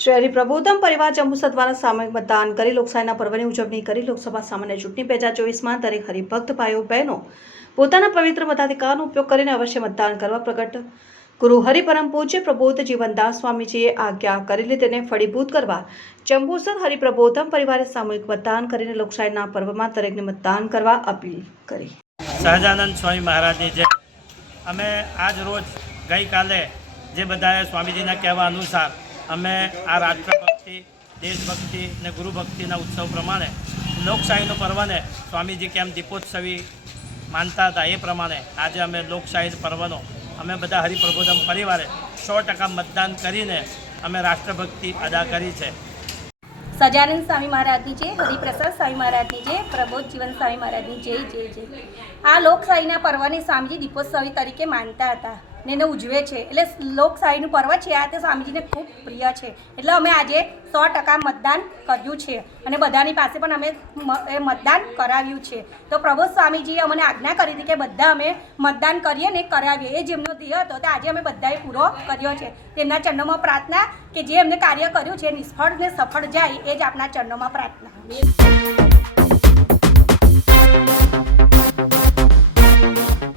શ્રી હરિપ્રબોધમ પરિવાર જંબુસર દ્વારા સામૂહિક મતદાન કરી લોકશાહીના પર્વની ઉજવણી કરી. લોકસભા સામાન્ય ચૂંટણી બે હજાર ચોવીસમાં દરેક હરિભક્ત ભાઈઓ, બહેનો પોતાના પવિત્ર મતાધિકારનો ઉપયોગ કરીને અવશ્ય મતદાન કરવા પ્રગટ. ગુરુ હરિપરમ પૂજ્ય પ્રબોધ જીવનદાસ સ્વામીજીએ આજ્ઞા કરેલી તેને ફળીભૂત કરવા જંબુસર હરિપ્રબોધમ પરિવારે સામૂહિક મતદાન કરીને લોકશાહીના પર્વમાં દરેકને મતદાન કરવા અપીલ કરી. સહજાનંદ સ્વામી મહારાજની જે અમે આજ રોજ ગઈકાલે જે બધાએ સ્વામીજીના કહેવા અનુસાર અમે આ રાષ્ટ્રભક્તિ દેશભક્તિ ને ગુરુભક્તિના ઉત્સવ પ્રમાણે લોકશાહીનો પર્વને સ્વામીજી કેમ દીપોત્સવી માનતા હતા એ પ્રમાણે આજે અમે લોકશાહી પર્વનો અમે બધા હરિપ્રબોધમ પરિવારે સો ટકા મતદાન કરીને અમે રાષ્ટ્રભક્તિ અદા કરી છે. સજાનંદ સ્વામી મહારાજની જય, હરિપ્રસાદ સ્વામી મહારાજની જય, પ્રબોધ જીવન સ્વામી મહારાજની જય જય જય. આ લોકશાહીના પર્વને સ્વામીજી દીપોત્સવી તરીકે માનતા હતા. ને એને ઉજવે છે. એટલે લોકશાહીનું પર્વ છે. આ તે સ્વામીજીને ખૂબ પ્રિય છે. એટલે અમે આજે સો ટકા મતદાન કર્યું છે. અને બધાની પાસે પણ અમે એ મતદાન કરાવ્યું છે. તો પ્રભુ સ્વામીજીએ અમને આજ્ઞા કરી હતી કે બધા અમે મતદાન કરીએ ને કરાવીએ. એ જેમનો ધ્યેય હતો તે આજે અમે બધાએ પૂરો કર્યો છે. તેમના ચરણોમાં પ્રાર્થના કે જે એમને કાર્ય કર્યું છે નિષ્ફળ ને સફળ જાય એ જ આપણા ચરણોમાં પ્રાર્થના.